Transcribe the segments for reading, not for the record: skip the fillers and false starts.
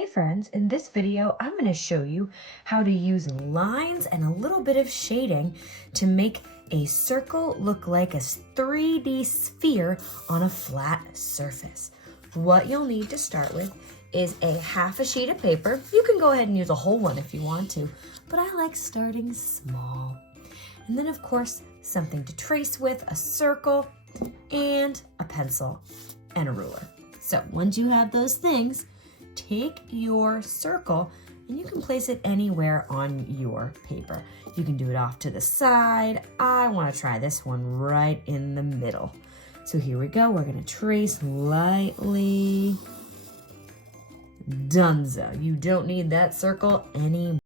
Hey friends, in this video I'm going to show you how to use lines and a little bit of shading to make a circle look like a 3D sphere on a flat surface. What you'll need to start with is a half a sheet of paper. You can go ahead and use a whole one if you want to, but I like starting small. And then of course something to trace with, a circle and a pencil and a ruler. So once you have those things, take your circle and you can place it anywhere on your paper. You can do it off to the side. I want to try this one right in the middle. So here we go. We're going to trace lightly. Dunzo. You don't need that circle anymore.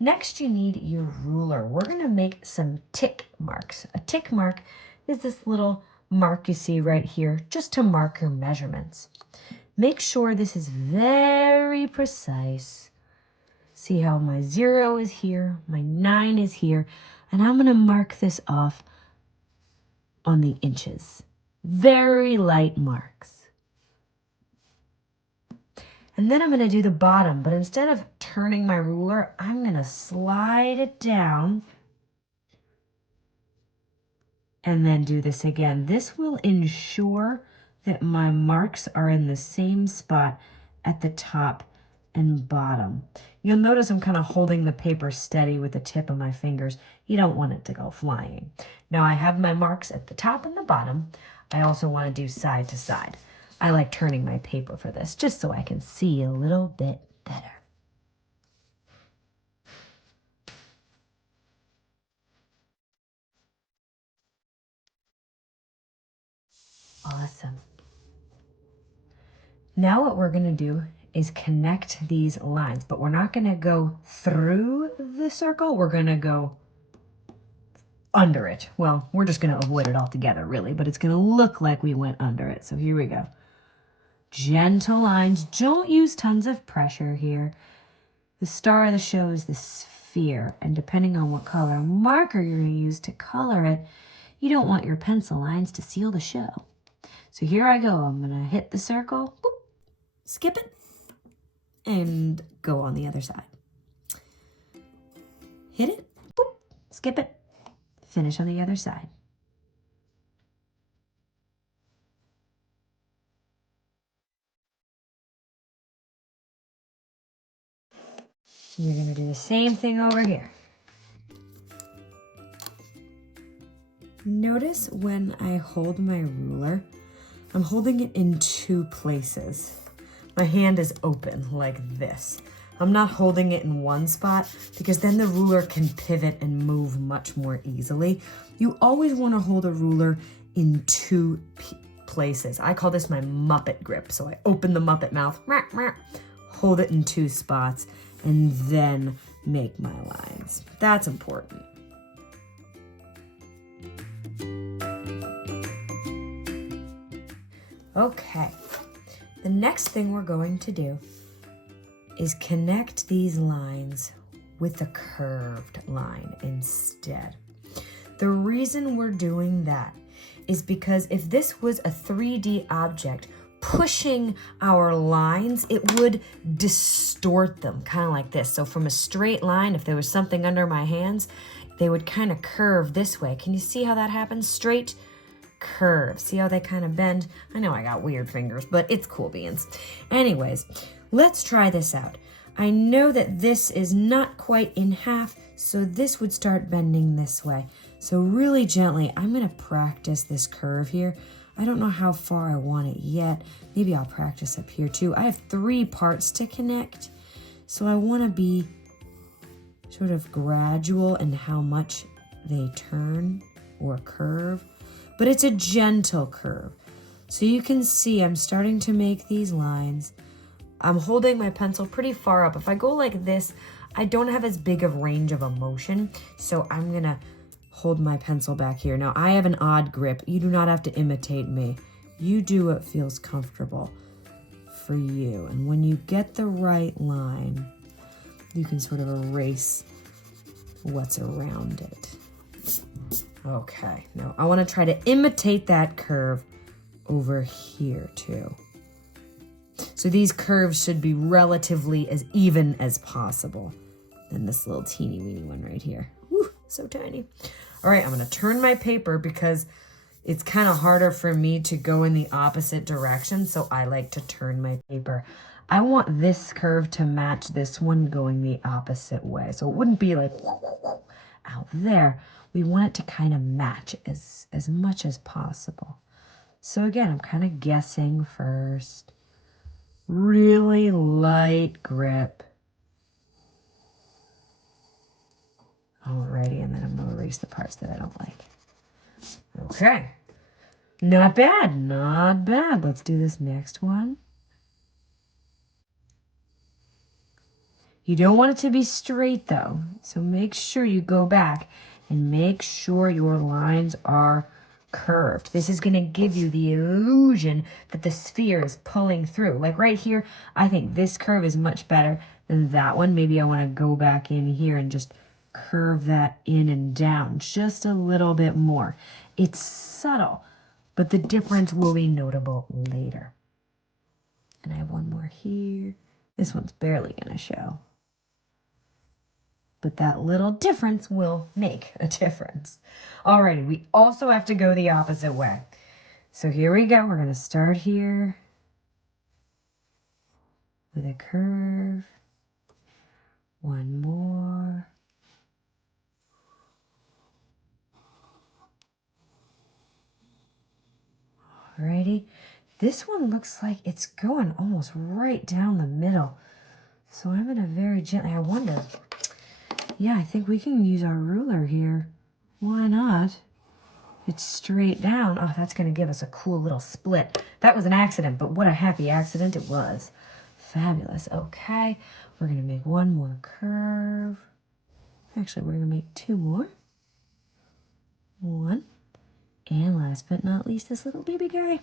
Next, you need your ruler. We're going to make some tick marks. A tick mark is this little mark you see right here, just to mark your measurements. Make sure this is very precise. See how my 0 is here, my 9 is here, and I'm going to mark this off on the inches. Very light marks. And then I'm going to do the bottom, but instead of turning my ruler, I'm going to slide it down and then do this again. This will ensure that my marks are in the same spot at the top and bottom. You'll notice I'm kind of holding the paper steady with the tip of my fingers. You don't want it to go flying. Now I have my marks at the top and the bottom. I also want to do side to side. I like turning my paper for this just so I can see a little bit better. Awesome. Now what we're going to do is connect these lines, but we're not going to go through the circle. We're going to go under it. Well, we're just going to avoid it altogether, really, but it's going to look like we went under it. So here we go. Gentle lines. Don't use tons of pressure here. The star of the show is the sphere, and depending on what color marker you're going to use to color it, you don't want your pencil lines to seal the show. So here I go. I'm going to hit the circle, boop, skip it, and go on the other side. Hit it, boop, skip it, finish on the other side. You're going to do the same thing over here. Notice when I hold my ruler, I'm holding it in two places. My hand is open like this. I'm not holding it in one spot because then the ruler can pivot and move much more easily. You always want to hold a ruler in two places. I call this my Muppet grip. So I open the Muppet mouth, hold it in two spots, and then make my lines. That's important. Okay, the next thing we're going to do is connect these lines with a curved line instead. The reason we're doing that is because if this was a 3D object, pushing our lines, it would distort them, kind of like this. So from a straight line, if there was something under my hands, they would kind of curve this way. Can you see how that happens? Straight, curve. See how they kind of bend? I know I got weird fingers, but it's cool beans. Anyways, let's try this out. I know that this is not quite in half, so this would start bending this way. So really gently, I'm going to practice this curve here. I don't know how far I want it yet. Maybe I'll practice up here too. I have 3 parts to connect, so I want to be sort of gradual in how much they turn or curve. But it's a gentle curve. So you can see I'm starting to make these lines. I'm holding my pencil pretty far up. If I go like this, I don't have as big of range of motion. So I'm going to hold my pencil back here. Now I have an odd grip. You do not have to imitate me. You do what feels comfortable for you. And when you get the right line, you can sort of erase what's around it. Okay, now I want to try to imitate that curve over here too. So these curves should be relatively as even as possible. And this little teeny weeny one right here. Whew, so tiny. All right, I'm gonna turn my paper because it's kind of harder for me to go in the opposite direction, so I like to turn my paper. I want this curve to match this one going the opposite way. So it wouldn't be like out there. We want it to kind of match as much as possible. So again, I'm kind of guessing first. Really light grip. Alrighty, and then I'm gonna erase the parts that I don't like. Okay. Not bad, not bad. Let's do this next one. You don't want it to be straight though, so make sure you go back and make sure your lines are curved. This is going to give you the illusion that the sphere is pulling through. Like right here, I think this curve is much better than that one. Maybe I want to go back in here and just curve that in and down just a little bit more. It's subtle, but the difference will be notable later. And I have one more here. This one's barely going to show. But that little difference will make a difference. Alrighty, we also have to go the opposite way. So here we go. We're going to start here with a curve. One more. Alrighty. This one looks like it's going almost right down the middle. So I'm going to very gently, I wonder, yeah, I think we can use our ruler here. Why not? It's straight down. Oh, that's going to give us a cool little split. That was an accident, but what a happy accident it was. Fabulous. Okay, we're going to make one more curve. Actually, we're going to make two more. One. And last but not least, this little baby guy.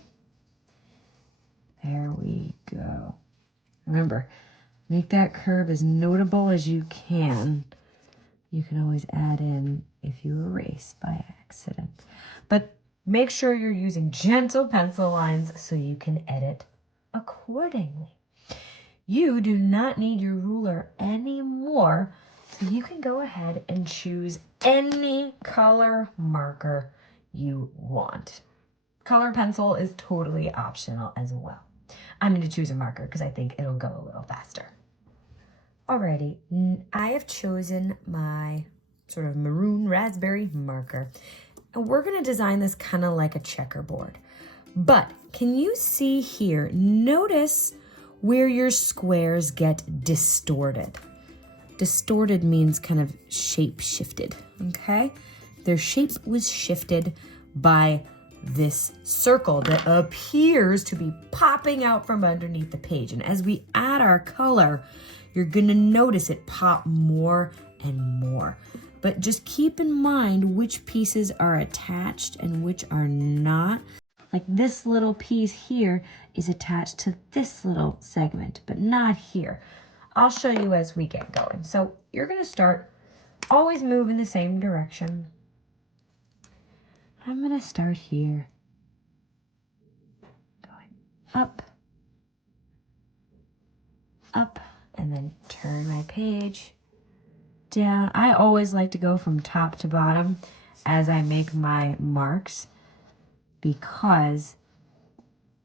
There we go. Remember, make that curve as notable as you can. You can always add in if you erase by accident. But make sure you're using gentle pencil lines so you can edit accordingly. You do not need your ruler anymore, so you can go ahead and choose any color marker you want. Color pencil is totally optional as well. I'm going to choose a marker because I think it'll go a little faster. Alrighty, I have chosen my sort of maroon raspberry marker. And we're going to design this kind of like a checkerboard. But can you see here, notice where your squares get distorted. Distorted means kind of shape shifted, okay? Their shape was shifted by this circle that appears to be popping out from underneath the page. And as we add our color, you're gonna notice it pop more and more. But just keep in mind which pieces are attached and which are not. Like this little piece here is attached to this little segment, but not here. I'll show you as we get going. So you're gonna start, always move in the same direction. I'm gonna start here, going up, up, and then turn my page down. I always like to go from top to bottom as I make my marks because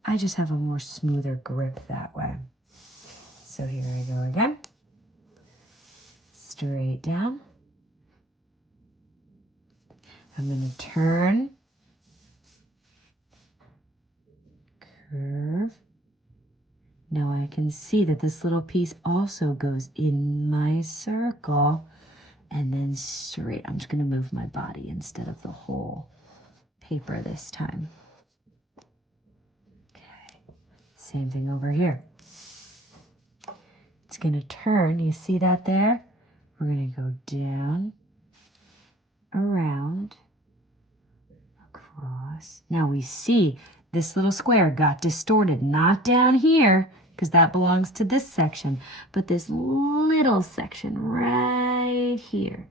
I just have a more smoother grip that way. So here I go again. Straight down. I'm going to turn, curve. Now I can see that this little piece also goes in my circle and then straight. I'm just going to move my body instead of the whole paper this time. Okay, same thing over here. It's going to turn. You see that there? We're going to go down, around, across. Now we see this little square got distorted, not down here, because that belongs to this section, but this little section right here.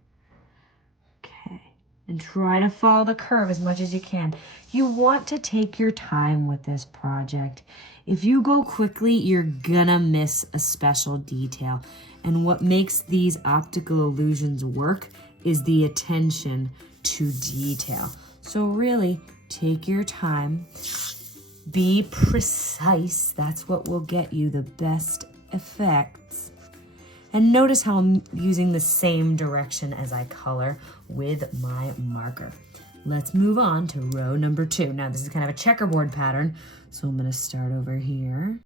Okay, and try to follow the curve as much as you can. You want to take your time with this project. If you go quickly, you're gonna miss a special detail. And what makes these optical illusions work is the attention to detail. So really, take your time, be precise. That's what will get you the best effects. And notice how I'm using the same direction as I color with my marker. Let's move on to row number 2. Now this is kind of a checkerboard pattern, so I'm gonna start over here.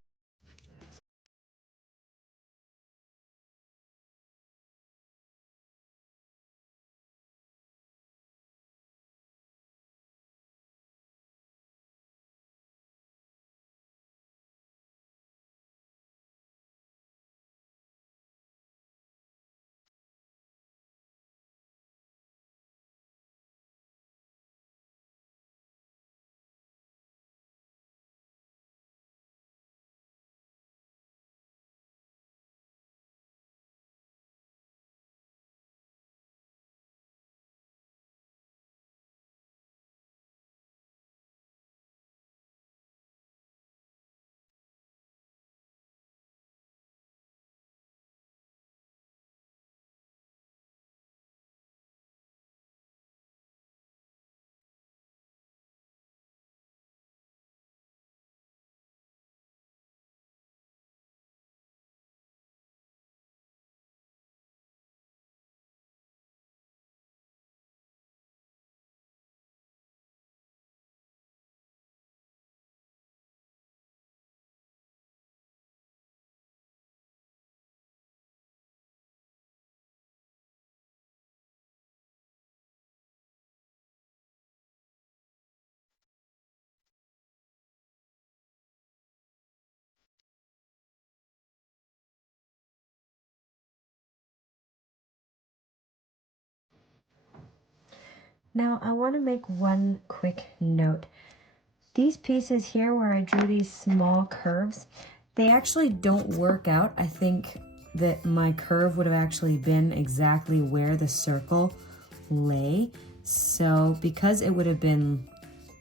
Now I want to make one quick note. These pieces here where I drew these small curves, they actually don't work out. I think that my curve would have actually been exactly where the circle lay. So because it would have been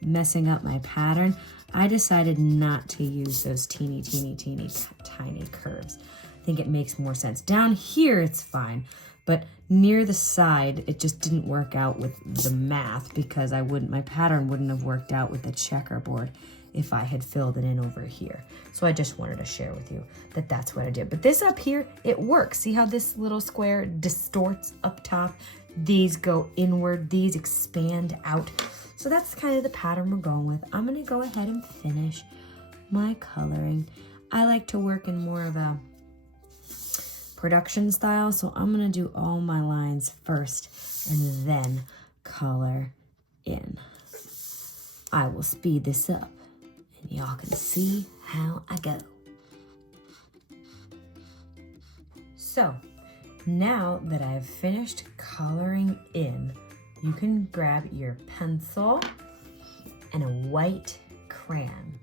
messing up my pattern, I decided not to use those teeny tiny curves. I think it makes more sense. Down here it's fine, but near the side it just didn't work out with the math because my pattern wouldn't have worked out with the checkerboard if I had filled it in over here. So I just wanted to share with you that that's what I did. But this up here, it works. See how this little square distorts up top? These go inward, these expand out. So that's kind of the pattern we're going with. I'm gonna go ahead and finish my coloring. I like to work in more of a production style, so I'm gonna do all my lines first and then color in. I will speed this up and y'all can see how I go. So now that I've finished coloring in, you can grab your pencil and a white crayon.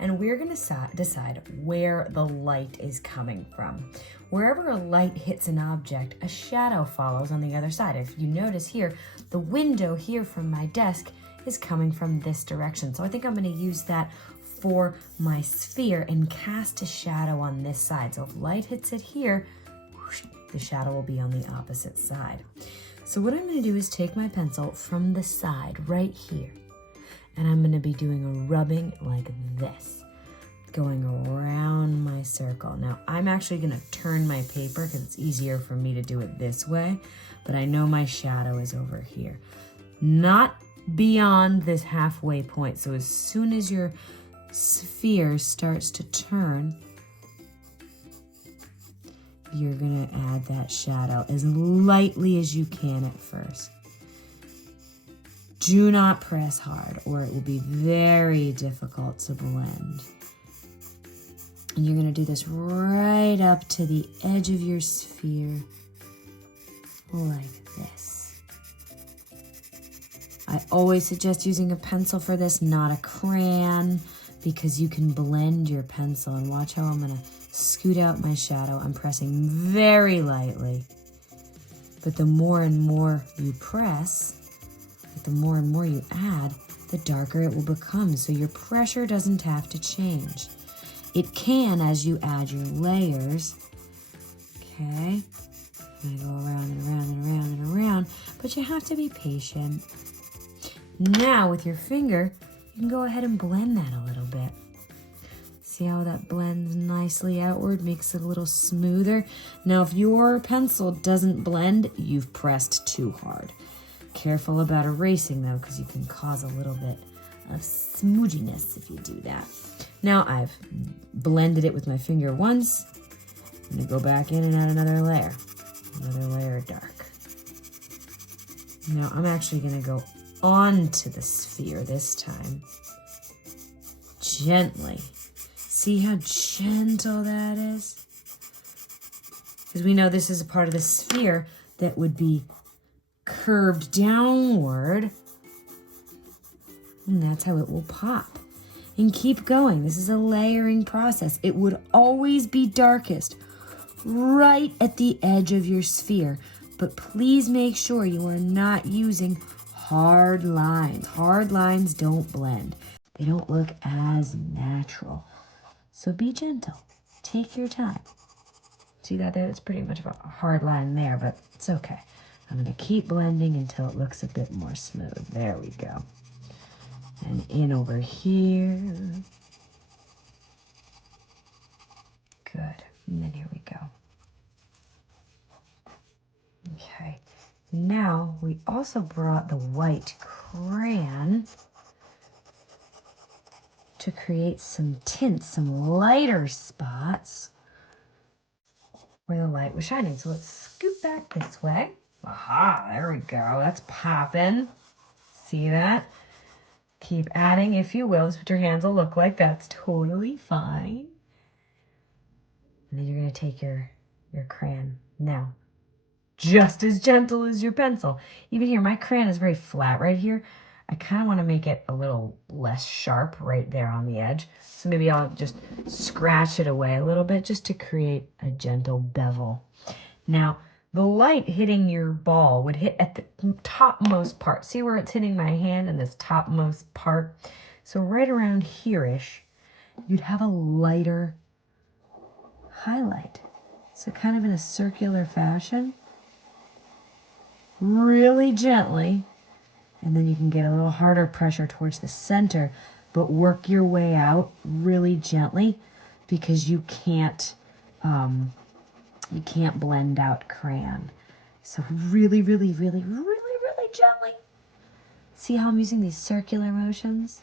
And we're gonna decide where the light is coming from. Wherever a light hits an object, a shadow follows on the other side. If you notice here, the window here from my desk is coming from this direction. So I think I'm gonna use that for my sphere and cast a shadow on this side. So if light hits it here, whoosh, the shadow will be on the opposite side. So what I'm gonna do is take my pencil from the side right here, and I'm gonna be doing a rubbing like this, going around my circle. Now I'm actually gonna turn my paper because it's easier for me to do it this way, but I know my shadow is over here, not beyond this halfway point. So as soon as your sphere starts to turn, you're gonna add that shadow as lightly as you can at first. Do not press hard or it will be very difficult to blend. And you're gonna do this right up to the edge of your sphere, like this. I always suggest using a pencil for this, not a crayon, because you can blend your pencil. And watch how I'm gonna scoot out my shadow. I'm pressing very lightly, but the more and more you press, the more and more you add, the darker it will become, so your pressure doesn't have to change. It can as you add your layers. Okay, I go around and around and around and around, but you have to be patient. Now with your finger, you can go ahead and blend that a little bit. See how that blends nicely outward, makes it a little smoother. Now if your pencil doesn't blend, you've pressed too hard. Careful about erasing though, because you can cause a little bit of smooginess if you do that. Now I've blended it with my finger once. I'm gonna go back in and add another layer of dark. Now I'm actually gonna go onto the sphere this time, gently. See how gentle that is? Because we know this is a part of the sphere that would be curved downward, and that's how it will pop. And keep going. This is a layering process. It would always be darkest right at the edge of your sphere, but please make sure you are not using hard lines. Hard lines don't blend. They don't look as natural. So be gentle. Take your time. See that there? It's pretty much a hard line there, but it's okay. I'm going to keep blending until it looks a bit more smooth. There we go. And in over here. Good. And then here we go. Okay. Now we also brought the white crayon to create some tints, some lighter spots where the light was shining. So let's scoot back this way. Aha, there we go. That's popping. See that? Keep adding if you will. That's what your hands will look like. That's totally fine. And then you're going to take your crayon. Now, just as gentle as your pencil. Even here, my crayon is very flat right here. I kind of want to make it a little less sharp right there on the edge. So maybe I'll just scratch it away a little bit just to create a gentle bevel. Now, the light hitting your ball would hit at the topmost part. See where it's hitting my hand in this topmost part? So right around here-ish, you'd have a lighter highlight. So kind of in a circular fashion, really gently, and then you can get a little harder pressure towards the center, but work your way out really gently because you can't blend out crayon. So really, really, really, really, really gently. See how I'm using these circular motions?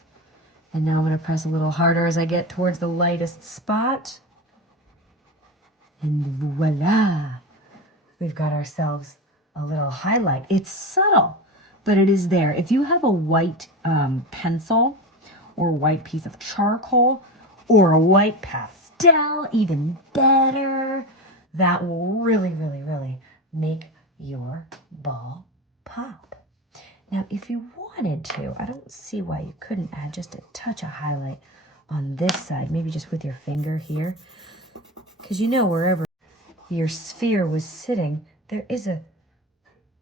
And now I'm going to press a little harder as I get towards the lightest spot. And voila! We've got ourselves a little highlight. It's subtle, but it is there. If you have a white pencil or a white piece of charcoal or a white pastel, even better, that will really, really, really make your ball pop. Now, if you wanted to, I don't see why you couldn't add just a touch of highlight on this side, maybe just with your finger here, because you know wherever your sphere was sitting, there's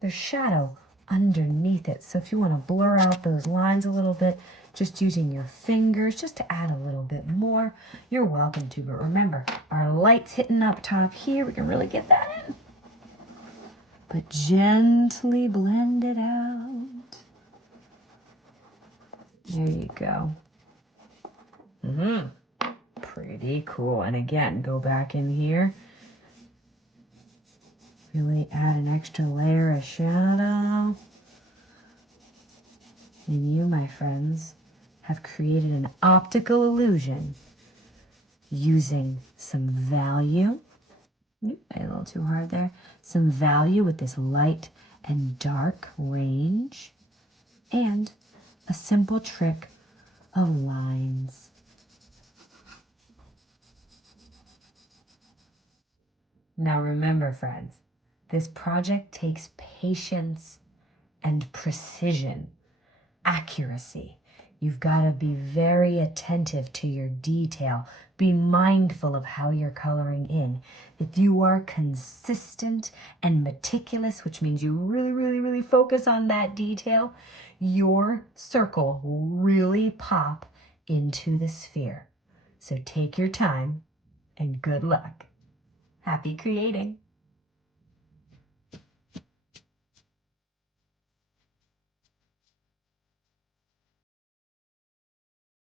shadow underneath it. So if you want to blur out those lines a little bit, just using your fingers, just to add a little bit more, you're welcome to. But remember, our light's hitting up top here. We can really get that in. But gently blend it out. There you go. Pretty cool. And again, go back in here. Really add an extra layer of shadow. And you, my friends, have created an optical illusion using some value. A little too hard there. Some value with this light and dark range. And a simple trick of lines. Now remember, friends, this project takes patience and precision, accuracy. You've got to be very attentive to your detail. Be mindful of how you're coloring in. If you are consistent and meticulous, which means you really focus on that detail, your circle will really pop into the sphere. So take your time and good luck. Happy creating!